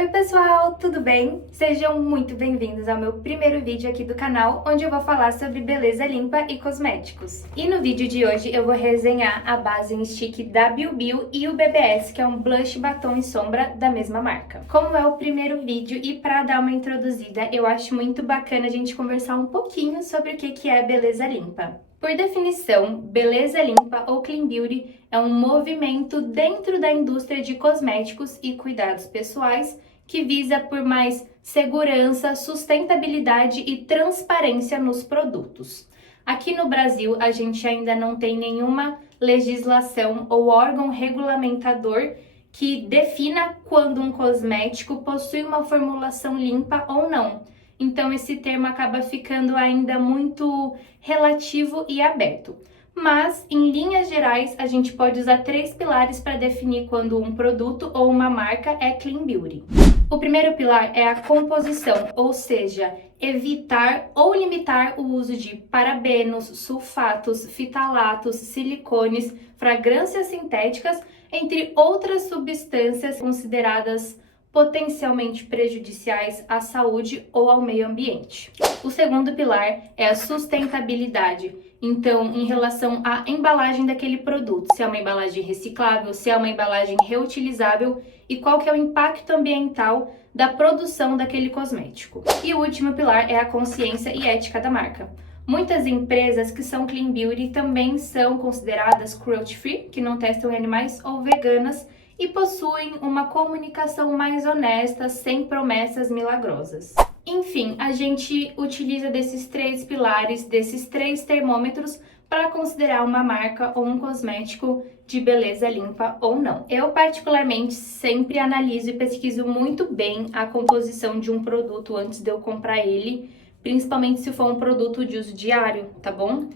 Oi pessoal, tudo bem? Sejam muito bem-vindos ao meu primeiro vídeo aqui do canal, onde eu vou falar sobre beleza limpa e cosméticos. E no vídeo de hoje eu vou resenhar a base em stick da Biobío e o BBS, que é um blush batom e sombra da mesma marca. Como é o primeiro vídeo e para dar uma introduzida, eu acho muito bacana a gente conversar um pouquinho sobre o que é beleza limpa. Por definição, beleza limpa ou clean beauty é um movimento dentro da indústria de cosméticos e cuidados pessoais que visa por mais segurança, sustentabilidade e transparência nos produtos. Aqui no Brasil, a gente ainda não tem nenhuma legislação ou órgão regulamentador que defina quando um cosmético possui uma formulação limpa ou não. Então, esse termo acaba ficando ainda muito relativo e aberto. Mas, em linhas gerais, a gente pode usar 3 pilares para definir quando um produto ou uma marca é clean beauty. O primeiro pilar é a composição, ou seja, evitar ou limitar o uso de parabenos, sulfatos, fitalatos, silicones, fragrâncias sintéticas, entre outras substâncias consideradas potencialmente prejudiciais à saúde ou ao meio ambiente. O segundo pilar é a sustentabilidade. Então, em relação à embalagem daquele produto, se é uma embalagem reciclável, se é uma embalagem reutilizável e qual que é o impacto ambiental da produção daquele cosmético. E o último pilar é a consciência e ética da marca. Muitas empresas que são clean beauty também são consideradas cruelty free, que não testam em animais, ou veganas, e possuem uma comunicação mais honesta, sem promessas milagrosas. Enfim, a gente utiliza desses 3 pilares, desses 3 termômetros, para considerar uma marca ou um cosmético de beleza limpa ou não. Eu, particularmente, sempre analiso e pesquiso muito bem a composição de um produto antes de eu comprar ele, principalmente se for um produto de uso diário, tá bom?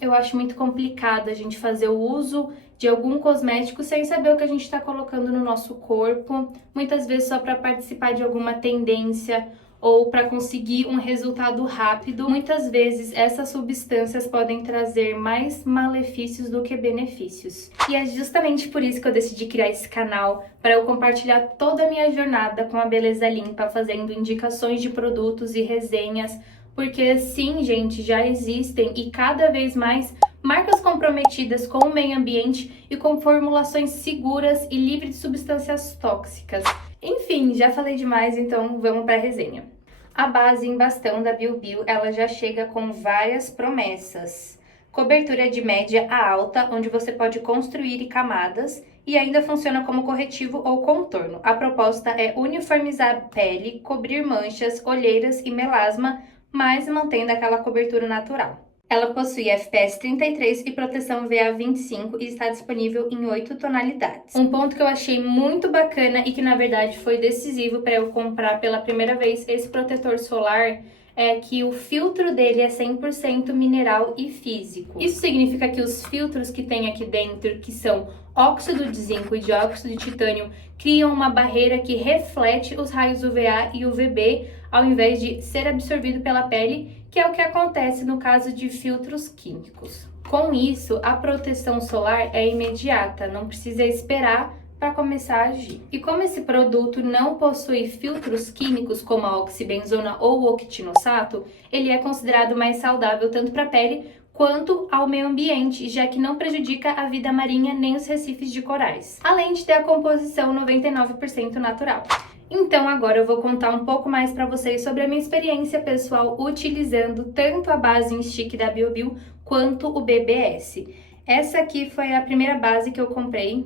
Eu acho muito complicado a gente fazer o uso de algum cosmético sem saber o que a gente está colocando no nosso corpo, muitas vezes só para participar de alguma tendência ou para conseguir um resultado rápido. Muitas vezes essas substâncias podem trazer mais malefícios do que benefícios. E é justamente por isso que eu decidi criar esse canal, para eu compartilhar toda a minha jornada com a beleza limpa, fazendo indicações de produtos e resenhas, porque sim, gente, já existem e cada vez mais marcas comprometidas com o meio ambiente e com formulações seguras e livres de substâncias tóxicas. Enfim, já falei demais, então vamos para a resenha. A base em bastão da Biobío, ela já chega com várias promessas. Cobertura de média a alta, onde você pode construir camadas, e ainda funciona como corretivo ou contorno. A proposta é uniformizar a pele, cobrir manchas, olheiras e melasma, mas mantendo aquela cobertura natural. Ela possui FPS 33 e proteção VA 25 e está disponível em 8 tonalidades. Um ponto que eu achei muito bacana e que na verdade foi decisivo para eu comprar pela primeira vez esse protetor solar é que o filtro dele é 100% mineral e físico. Isso significa que os filtros que tem aqui dentro, que são óxido de zinco e dióxido de titânio, criam uma barreira que reflete os raios UVA e UVB ao invés de ser absorvido pela pele, que é o que acontece no caso de filtros químicos. Com isso, a proteção solar é imediata, não precisa esperar para começar a agir. E como esse produto não possui filtros químicos como a oxibenzona ou o octinoxato, ele é considerado mais saudável tanto para a pele quanto ao meio ambiente, já que não prejudica a vida marinha nem os recifes de corais, além de ter a composição 99% natural. Então agora eu vou contar um pouco mais para vocês sobre a minha experiência pessoal utilizando tanto a base em stick da Biobío quanto o BBS. Essa aqui foi a primeira base que eu comprei.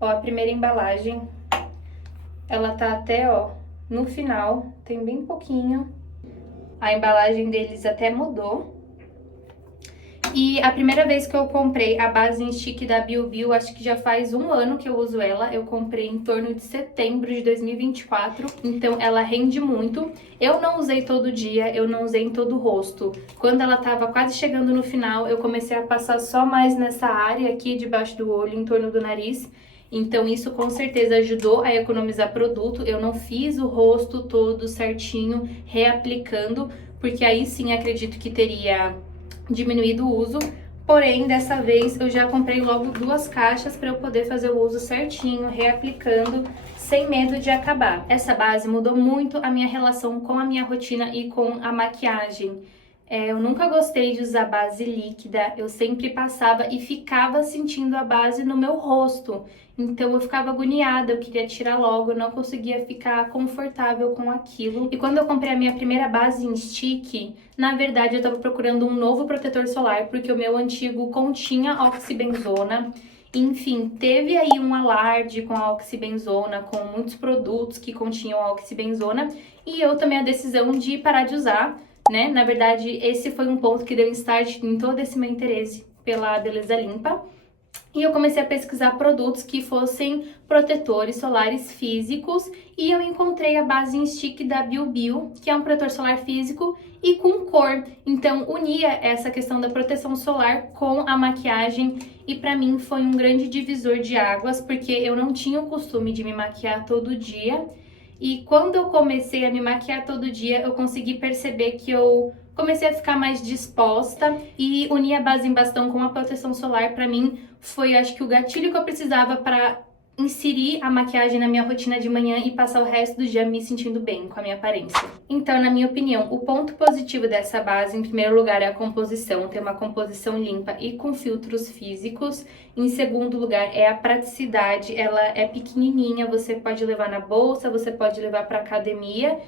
Ó, a primeira embalagem, ela tá até, ó, no final, tem bem pouquinho. A embalagem deles até mudou. E a primeira vez que eu comprei a base em stick da Biobío, acho que já faz 1 ano que eu uso ela. Eu comprei em torno de setembro de 2024, então ela rende muito. Eu não usei todo dia, eu não usei em todo o rosto. Quando ela tava quase chegando no final, eu comecei a passar só mais nessa área aqui debaixo do olho, em torno do nariz. Então isso com certeza ajudou a economizar produto. Eu não fiz o rosto todo certinho, reaplicando, porque aí sim acredito que teria diminuído o uso. Porém, dessa vez eu já comprei logo 2 caixas para eu poder fazer o uso certinho, reaplicando, sem medo de acabar. Essa base mudou muito a minha relação com a minha rotina e com a maquiagem. Eu nunca gostei de usar base líquida, eu sempre passava e ficava sentindo a base no meu rosto. Então eu ficava agoniada, eu queria tirar logo, eu não conseguia ficar confortável com aquilo. E quando eu comprei a minha primeira base em stick, na verdade eu tava procurando um novo protetor solar, porque o meu antigo continha oxibenzona. Enfim, teve aí um alarde com a oxibenzona, com muitos produtos que continham a oxibenzona, e eu tomei a decisão de parar de usar, né? Na verdade, esse foi um ponto que deu start em todo esse meu interesse pela Beleza Limpa. E eu comecei a pesquisar produtos que fossem protetores solares físicos e eu encontrei a base em stick da BioBio, que é um protetor solar físico e com cor. Então, unia essa questão da proteção solar com a maquiagem e pra mim foi um grande divisor de águas, porque eu não tinha o costume de me maquiar todo dia. E quando eu comecei a me maquiar todo dia, eu consegui perceber que eu comecei a ficar mais disposta e unir a base em bastão com a proteção solar pra mim foi, acho que, o gatilho que eu precisava para inserir a maquiagem na minha rotina de manhã e passar o resto do dia me sentindo bem com a minha aparência. Então, na minha opinião, o ponto positivo dessa base, em primeiro lugar, é a composição, ter uma composição limpa e com filtros físicos. Em segundo lugar, é a praticidade, ela é pequenininha, você pode levar na bolsa, você pode levar para academia.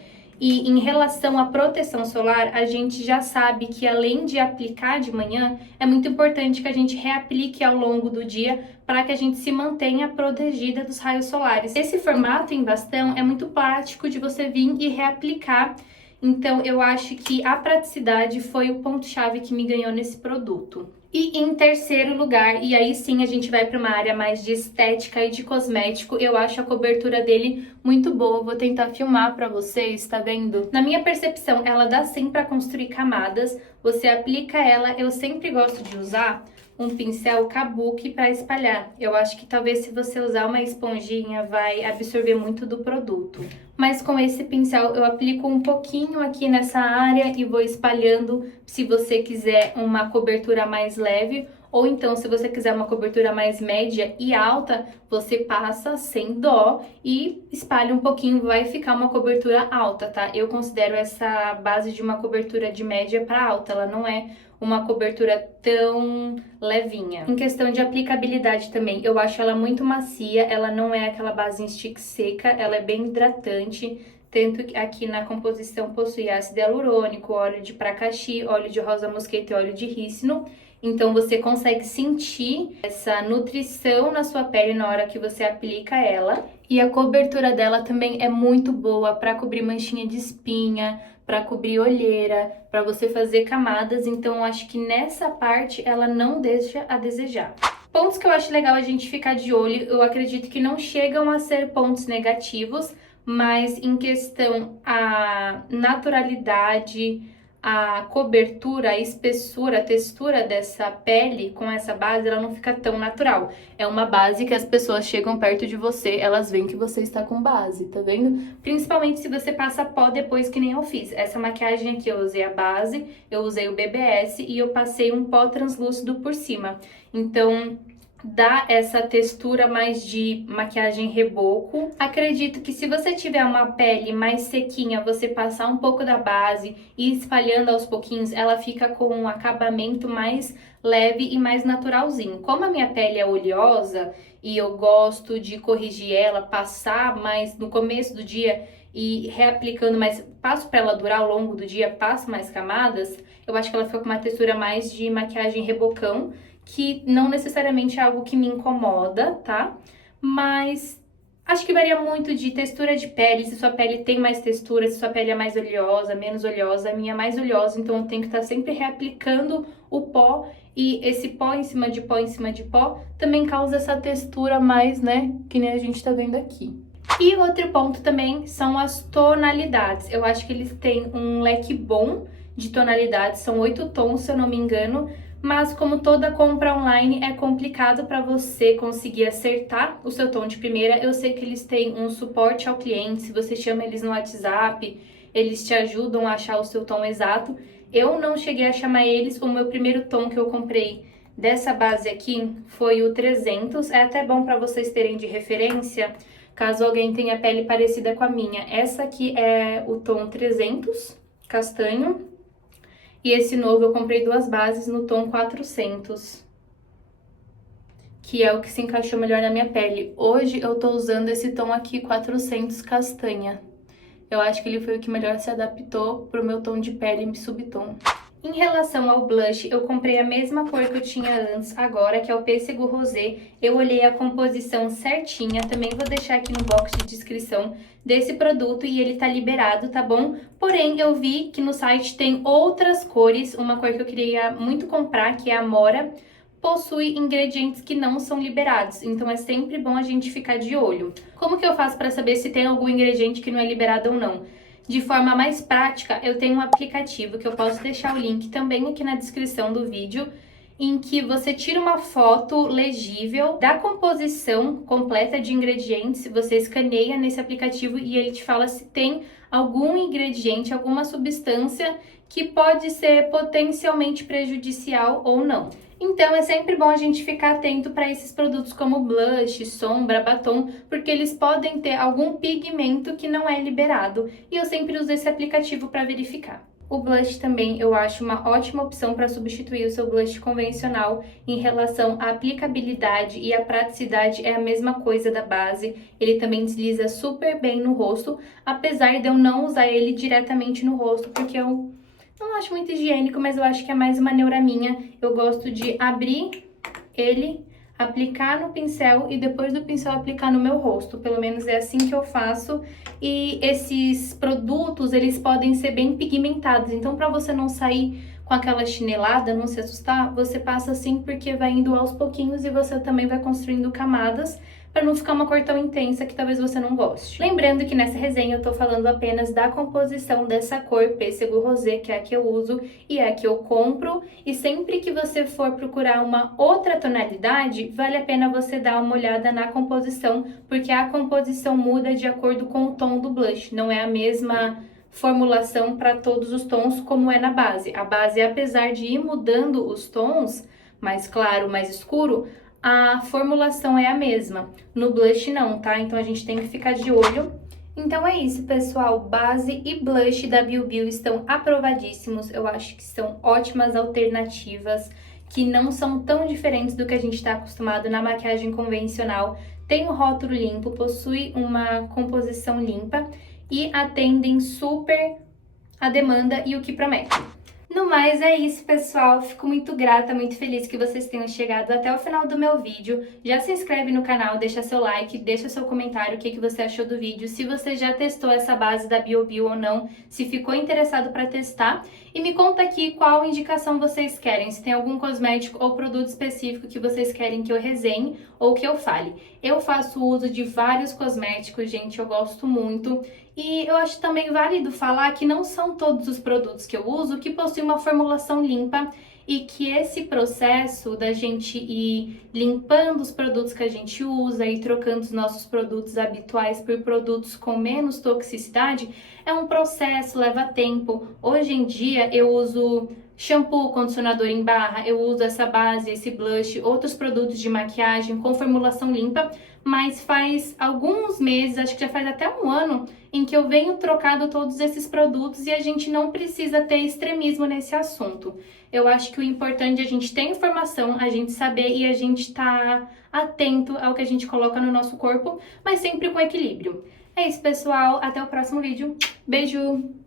E em relação à proteção solar, a gente já sabe que além de aplicar de manhã, é muito importante que a gente reaplique ao longo do dia para que a gente se mantenha protegida dos raios solares. Esse formato em bastão é muito prático de você vir e reaplicar. Então, eu acho que a praticidade foi o ponto-chave que me ganhou nesse produto. E em terceiro lugar, e aí sim a gente vai para uma área mais de estética e de cosmético, eu acho a cobertura dele muito boa. Vou tentar filmar para vocês, tá vendo? Na minha percepção, ela dá sim para construir camadas. Você aplica ela, eu sempre gosto de usar um pincel kabuki para espalhar. Eu acho que talvez se você usar uma esponjinha vai absorver muito do produto. Mas com esse pincel eu aplico um pouquinho aqui nessa área e vou espalhando se você quiser uma cobertura mais leve. Ou então, se você quiser uma cobertura mais média e alta, você passa sem dó e espalha um pouquinho, vai ficar uma cobertura alta, tá? Eu considero essa base de uma cobertura de média para alta, ela não é uma cobertura tão levinha. Em questão de aplicabilidade também, eu acho ela muito macia, ela não é aquela base em stick seca, ela é bem hidratante. Tanto que aqui na composição possui ácido hialurônico, óleo de pracaxi, óleo de rosa mosqueta e óleo de rícino. Então você consegue sentir essa nutrição na sua pele na hora que você aplica ela. E a cobertura dela também é muito boa para cobrir manchinha de espinha, para cobrir olheira, para você fazer camadas. Então eu acho que nessa parte ela não deixa a desejar. Pontos que eu acho legal a gente ficar de olho, eu acredito que não chegam a ser pontos negativos, mas em questão a naturalidade, a cobertura, a espessura, a textura dessa pele com essa base, ela não fica tão natural. É uma base que as pessoas chegam perto de você, elas veem que você está com base, tá vendo? Principalmente se você passa pó depois, que nem eu fiz. Essa maquiagem aqui eu usei a base, eu usei o BBS e eu passei um pó translúcido por cima. Então dá essa textura mais de maquiagem reboco. Acredito que se você tiver uma pele mais sequinha, você passar um pouco da base e espalhando aos pouquinhos, ela fica com um acabamento mais leve e mais naturalzinho. Como a minha pele é oleosa e eu gosto de corrigir ela, passar mais no começo do dia e reaplicando mais, passo para ela durar ao longo do dia, passo mais camadas, eu acho que ela fica com uma textura mais de maquiagem rebocão, que não necessariamente é algo que me incomoda, tá? Mas acho que varia muito de textura de pele, se sua pele tem mais textura, se sua pele é mais oleosa, menos oleosa. A minha é mais oleosa, então eu tenho que estar sempre reaplicando o pó. E esse pó em cima de pó em cima de pó também causa essa textura mais, né, que nem a gente tá vendo aqui. E outro ponto também são as tonalidades. Eu acho que eles têm um leque bom de tonalidades, são 8 tons, se eu não me engano. Mas como toda compra online é complicado para você conseguir acertar o seu tom de primeira, eu sei que eles têm um suporte ao cliente, se você chama eles no WhatsApp, eles te ajudam a achar o seu tom exato. Eu não cheguei a chamar eles, o meu primeiro tom que eu comprei dessa base aqui foi o 300, é até bom para vocês terem de referência. caso alguém tenha pele parecida com a minha. Essa aqui é o tom 300, castanho, e esse novo eu comprei duas bases no tom 400, que é o que se encaixou melhor na minha pele. Hoje eu tô usando esse tom aqui, 400 castanha. Eu acho que ele foi o que melhor se adaptou pro meu tom de pele e subtom. Em relação ao blush, eu comprei a mesma cor que eu tinha antes, agora, que é o Pêssego Rosé. Eu olhei a composição certinha, também vou deixar aqui no box de descrição desse produto e ele tá liberado, tá bom? Porém, eu vi que no site tem outras cores, uma cor que eu queria muito comprar, que é a Mora, possui ingredientes que não são liberados, então é sempre bom a gente ficar de olho. Como que eu faço para saber se tem algum ingrediente que não é liberado ou não? De forma mais prática, eu tenho um aplicativo que eu posso deixar o link também aqui na descrição do vídeo, em que você tira uma foto legível da composição completa de ingredientes, você escaneia nesse aplicativo e ele te fala se tem algum ingrediente, alguma substância que pode ser potencialmente prejudicial ou não. Então é sempre bom a gente ficar atento para esses produtos como blush, sombra, batom, porque eles podem ter algum pigmento que não é liberado, e eu sempre uso esse aplicativo para verificar. O blush também eu acho uma ótima opção para substituir o seu blush convencional. Em relação à aplicabilidade e à praticidade, é a mesma coisa da base. Ele também desliza super bem no rosto, apesar de eu não usar ele diretamente no rosto, porque eu não acho muito higiênico, mas eu acho que é mais uma neura minha. Eu gosto de abrir ele, aplicar no pincel e depois do pincel aplicar no meu rosto. Pelo menos é assim que eu faço. E esses produtos, eles podem ser bem pigmentados. Então, para você não sair com aquela chinelada, não se assustar, você passa assim porque vai indo aos pouquinhos e você também vai construindo camadas para não ficar uma cor tão intensa que talvez você não goste. Lembrando que nessa resenha eu tô falando apenas da composição dessa cor Pêssego Rosé, que é a que eu uso e é a que eu compro, e sempre que você for procurar uma outra tonalidade, vale a pena você dar uma olhada na composição, porque a composição muda de acordo com o tom do blush, não é a mesma formulação para todos os tons como é na base. A base, apesar de ir mudando os tons, mais claro, mais escuro, a formulação é a mesma. No blush não, tá? Então a gente tem que ficar de olho. Então é isso, pessoal. Base e blush da BioBio estão aprovadíssimos. Eu acho que são ótimas alternativas, que não são tão diferentes do que a gente está acostumado na maquiagem convencional. Tem um rótulo limpo, possui uma composição limpa e atendem super a demanda e o que prometem. No mais, é isso, pessoal. Fico muito grata, muito feliz que vocês tenham chegado até o final do meu vídeo. Já se inscreve no canal, deixa seu like, deixa seu comentário, o que você achou do vídeo, se você já testou essa base da BioBio ou não, se ficou interessado para testar. E me conta aqui qual indicação vocês querem, se tem algum cosmético ou produto específico que vocês querem que eu resenhe ou que eu fale. Eu faço uso de vários cosméticos, gente, eu gosto muito. E eu acho também válido falar que não são todos os produtos que eu uso que possuem uma formulação limpa e que esse processo da gente ir limpando os produtos que a gente usa e trocando os nossos produtos habituais por produtos com menos toxicidade é um processo, leva tempo. Hoje em dia eu uso shampoo, condicionador em barra, eu uso essa base, esse blush, outros produtos de maquiagem com formulação limpa, mas faz alguns meses, acho que já faz até um ano, em que eu venho trocando todos esses produtos e a gente não precisa ter extremismo nesse assunto. Eu acho que o importante é a gente ter informação, a gente saber e a gente estar atento ao que a gente coloca no nosso corpo, mas sempre com equilíbrio. É isso, pessoal. Até o próximo vídeo. Beijo!